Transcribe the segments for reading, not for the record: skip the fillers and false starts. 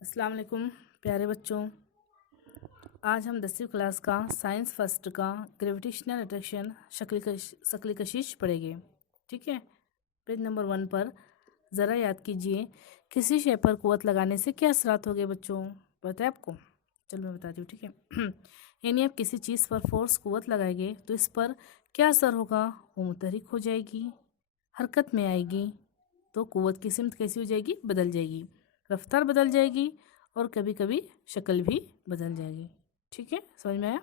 अस्सलाम वालेकुम प्यारे बच्चों। आज हम 10वीं क्लास का साइंस फर्स्ट का ग्रेविटेशनल अट्रैक्शन शक्ल कशिश पढ़ेंगे। ठीक है, पेज नंबर 1 पर ज़रा याद कीजिए, किसी शय पर कुव्वत लगाने से क्या असरात हो गए बच्चों, पता है आपको? चलो मैं बताती हूँ। ठीक है यानी आप किसी चीज़ पर फोर्स कुव्वत लगाएंगे तो इस पर क्या असर होगा? वो मुतहरिक हो जाएगी, हरकत में आएगी, तो कुव्वत की सिमत कैसी हो जाएगी? बदल जाएगी, रफ्तार बदल जाएगी और कभी कभी शक्ल भी बदल जाएगी। ठीक है, समझ में आया?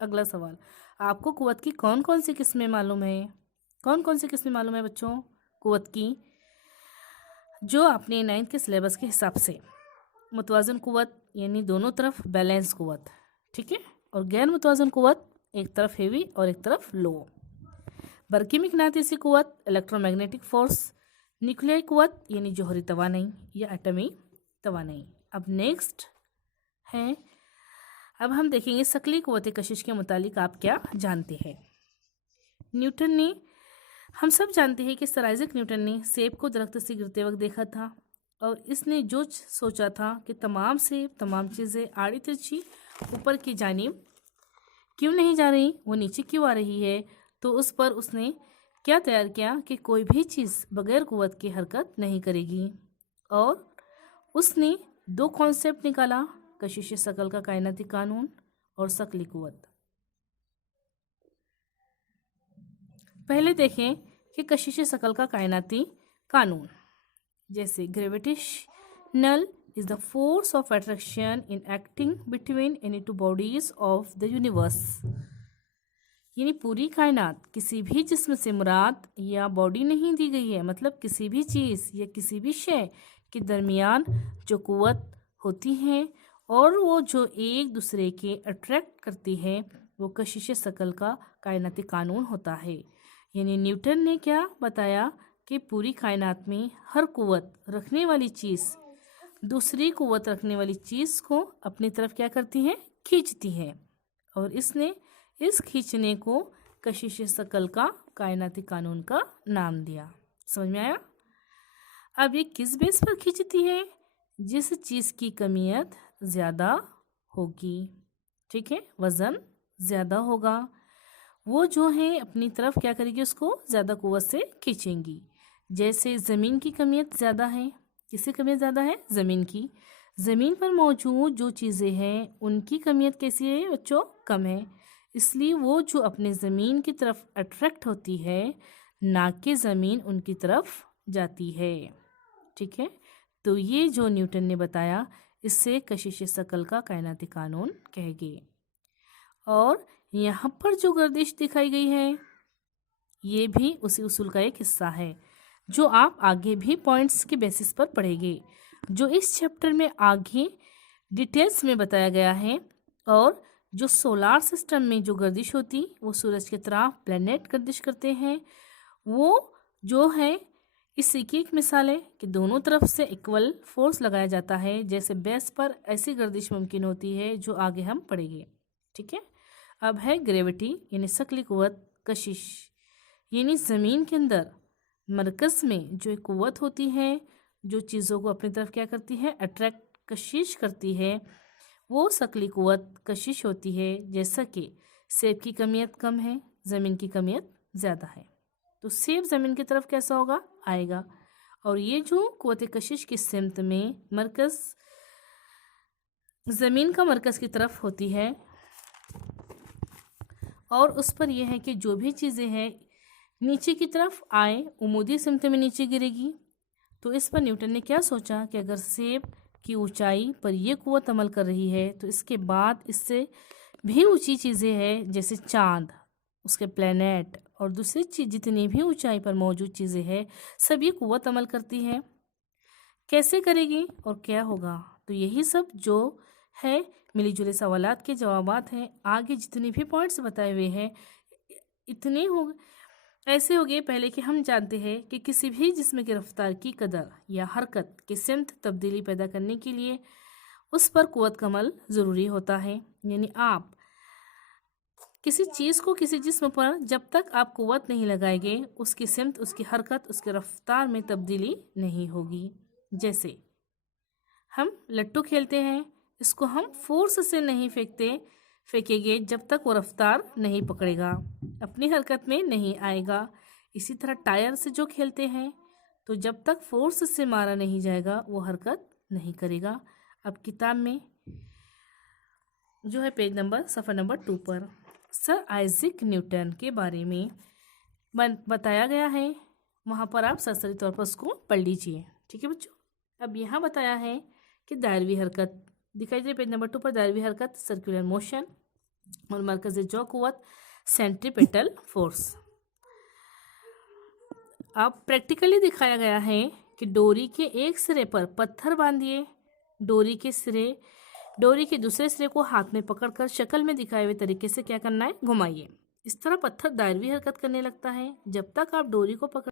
अगला सवाल, आपको कुव्वत की कौन कौन सी किस्में मालूम है? कौन कौन सी किस्में मालूम है बच्चों कुव्वत की, जो आपने 9th के सिलेबस के हिसाब से? मुतवाज़न कुव्वत यानी दोनों तरफ बैलेंस कुव्वत, ठीक है, और गैर मुतवाज़न कुव्वत एक तरफ हेवी और एक तरफ लो। बरकी मिकनातीसी कुव्वत इलेक्ट्रोमैग्नेटिक फोर्स, न्यूक्लियर कुव्वत यानी जौहरी तवानाई या एटमी तवानाई। अब नेक्स्ट है, अब हम देखेंगे शकली कुव्वत कशिश के मुतालिक आप क्या जानते हैं। न्यूटन ने, हम सब जानते हैं कि सर आइजैक न्यूटन ने सेब को दरख्त से गिरते वक्त देखा था और इसने जो सोचा था कि तमाम सेब, तमाम चीज़ें आड़ी तिरछी ऊपर की जानिब क्यों नहीं जा रही, वो नीचे क्यों आ रही है, तो उस पर उसने क्या तैयार किया कि कोई भी चीज़ बगैर कुव्वत की हरकत नहीं करेगी। और उसने दो कॉन्सेप्ट निकाला, कशिश शकल का कायनाती कानून और शकली कुव्वत। पहले देखें कि कशिश शकल का कायनाती कानून। जैसे gravitational is the force of attraction in acting between any two bodies of the universe। यानी पूरी कायनात, किसी भी जिस्म से मुराद या बॉडी नहीं दी गई है, मतलब किसी भी चीज़ या किसी भी शय के दरमियान जो कुव्वत होती है और वो जो एक दूसरे के अट्रैक्ट करती है, वो कशिश शकल का कायनाती कानून होता है। यानी न्यूटन ने क्या बताया कि पूरी कायनात में हर कुव्वत रखने वाली चीज़ दूसरी कुव्वत रखने वाली चीज़ को अपनी तरफ क्या करती है? खींचती है, और इसने इस खींचने को कशिश शकल का कायनाती कानून का नाम दिया। समझ में आया? अब ये किस बेस पर खींचती है? जिस चीज़ की कमियत ज़्यादा होगी, ठीक है, वज़न ज़्यादा होगा, वो जो है अपनी तरफ क्या करेगी? उसको ज़्यादा कुव्वत से खींचेंगी। जैसे ज़मीन की कमियत ज़्यादा है, किसकी कमियत ज़्यादा है? ज़मीन की। ज़मीन पर मौजूद जो चीज़ें हैं उनकी कमियत कैसी है बच्चों? कम है, इसलिए वो जो अपने ज़मीन की तरफ अट्रैक्ट होती है, ना कि ज़मीन उनकी तरफ जाती है। ठीक है, तो ये जो न्यूटन ने बताया, इससे कशिश शकल का कायनाती कानून कह गए। और यहाँ पर जो गर्दिश दिखाई गई है, ये भी उसी उसूल का एक हिस्सा है जो आप आगे भी पॉइंट्स के बेसिस पर पढ़ेंगे, जो इस चैप्टर में आगे डिटेल्स में बताया गया है। और जो सोलार सिस्टम में जो गर्दिश होती, वो सूरज की तरफ प्लैनेट गर्दिश करते हैं, वो जो है इसी की एक मिसाल है कि दोनों तरफ से इक्वल फोर्स लगाया जाता है। जैसे बेस पर ऐसी गर्दिश मुमकिन होती है, जो आगे हम पढ़ेंगे। ठीक है, अब है ग्रेविटी यानी शकली कुव्वत कशिश, यानी ज़मीन के अंदर मरकज़ में जो एक कुव्वत होती है, जो चीज़ों को अपनी तरफ क्या करती है? अट्रैक्ट, कशिश करती है, वो शकली कुव्वत कशिश होती है। जैसा कि सेब की कमियत कम है, ज़मीन की कमियत ज़्यादा है, तो सेब ज़मीन की तरफ कैसा होगा? आएगा। और ये जो कुव्वत कशिश की सिमत में मरकज़ ज़मीन का मरकज़ की तरफ होती है, और उस पर यह है कि जो भी चीज़ें हैं नीचे की तरफ आए, उमूदी सिमत में नीचे गिरेगी। तो इस पर न्यूटन ने क्या सोचा कि अगर सेब की ऊंचाई पर यह कुव्वत अमल कर रही है, तो इसके बाद इससे भी ऊंची चीज़ें हैं, जैसे चाँद, उसके प्लैनेट और दूसरी चीज़ जितनी भी ऊंचाई पर मौजूद चीज़ें हैं, सब ये कुव्वत अमल करती है। कैसे करेगी और क्या होगा? तो यही सब जो है मिली जुले सवालात के जवाबात हैं। आगे जितने भी पॉइंट्स बताए हुए हैं, इतने हो ऐसे हो गए पहले कि हम जानते हैं कि किसी भी जिस्म की रफ्तार की कदर या हरकत की सिमत तब्दीली पैदा करने के लिए उस पर कुव्वत का अमल ज़रूरी होता है। यानी आप किसी चीज़ को, किसी जिस्म पर जब तक आप कुव्वत नहीं लगाएंगे, उसकी सिमत, उसकी हरकत, उसकी रफ्तार में तब्दीली नहीं होगी। जैसे हम लट्टू खेलते हैं, इसको हम फोर्स से नहीं फेंकेंगे जब तक वो रफ्तार नहीं पकड़ेगा, अपनी हरकत में नहीं आएगा। इसी तरह टायर से जो खेलते हैं तो जब तक फोर्स से मारा नहीं जाएगा वो हरकत नहीं करेगा। अब किताब में जो है पेज नंबर सफ़ा नंबर 2 पर सर आइजैक न्यूटन के बारे में बताया गया है, वहाँ पर आप सरसरी तौर पर उसको पढ़ लीजिए। ठीक है बच्चों। अब यहाँ बताया है कि दायरवी हरकत दिखाई दे पेज नंबर 2 पर, दायरवी हरकत सर्कुलर मोशन और मरकज़ जो क़ुव्वत सेंट्रीपेटल फोर्स। अब प्रैक्टिकली दिखाया गया है कि डोरी के एक सिरे पर पत्थर बांधिए, डोरी के दूसरे सिरे को हाथ में पकड़कर शक्ल में दिखाए हुए तरीके से क्या करना है, घुमाइए। इस तरह पत्थर दायरवी हरकत करने लगता है। जब तक आप डोरी को पकड़